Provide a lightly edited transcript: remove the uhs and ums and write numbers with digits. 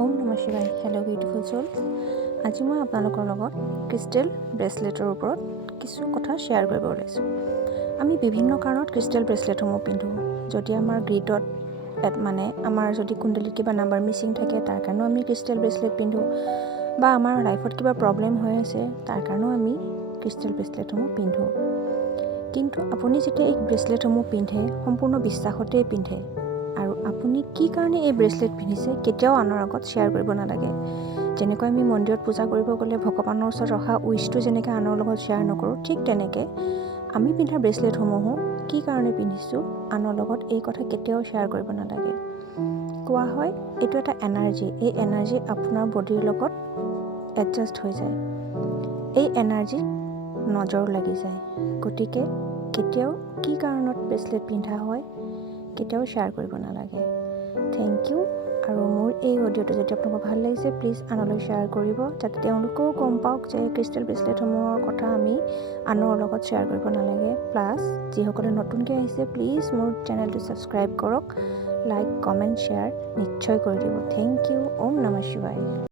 ওম নমঃ শিৱায়। Hello' beautiful soul. আজি মই আপোনালোকৰ লগত ক্ৰিষ্টেল ব্ৰেচলেটৰ ওপৰত কিছু কথা শ্বেয়াৰ কৰিব ওলাইছোঁ। আমি বিভিন্ন কাৰণত ক্ৰিষ্টেল ব্ৰেচলেটসমূহ পিন্ধোঁ। যদি আমাৰ গ্ৰিডত আমাৰ যদি কুণ্ডলীত কিবা নাম্বাৰ মিচিং থাকে তাৰ কাৰণেও আমি ক্ৰিষ্টেল ব্ৰেচলেট পিন্ধোঁ, বা আমাৰ লাইফত কিবা প্ৰব্লেম হৈ আছে তাৰ কাৰণেও আমি ক্ৰিষ্টেল ব্ৰেচলেটসমূহ পিন্ধোঁ। কিন্তু আপুনি যেতিয়া এই ব্ৰেচলেটসমূহ পিন্ধে সম্পূৰ্ণ বিশ্বাসতেই পিন্ধে, আৰু আপুনি কি কাৰণে এই ব্ৰেচলেট পিন্ধিছে কেতিয়াও আনৰ আগত শ্বেয়াৰ কৰিব নালাগে। যেনেকৈ আমি মন্দিৰত পূজা কৰিব গ'লে ভগৱানৰ ওচৰত ৰখা উইচটো যেনেকৈ আনৰ লগত শ্বেয়াৰ নকৰোঁ, ঠিক তেনেকৈ আমি পিন্ধা ব্ৰেচলেটসমূহো কি কাৰণে পিন্ধিছোঁ আনৰ লগত এই কথা কেতিয়াও শ্বেয়াৰ কৰিব নালাগে। কোৱা হয় এইটো এটা এনাৰ্জি, এই এনাৰ্জি আপোনাৰ বডিৰ লগত এডজাষ্ট হৈ যায়, এই এনাৰ্জিত নজৰ লাগি যায়। গতিকে কেতিয়াও কি কাৰণত ব্ৰেচলেট পিন্ধা হয় কেতিয়াও শ্বেয়াৰ কৰিব নালাগে। Thank you. আৰু মোৰ এই অডিঅ'টো যদি আপোনালোকৰ ভাল লাগিছে প্লিজ আনলৈ শ্বেয়াৰ কৰিব, যাতে তেওঁলোকেও গম পাওক যে ক্ৰিষ্টেল ব্ৰেচলেটসমূহৰ কথা আমি আনৰ লগত শ্বেয়াৰ কৰিব নালাগে। প্লাছ যিসকলে নতুনকৈ আহিছে প্লিজ মোৰ চেনেলটো ছাবস্ক্ৰাইব কৰক, লাইক কমেণ্ট শ্বেয়াৰ নিশ্চয় কৰি দিব। Thank U. ওম নমঃ শিৱায়।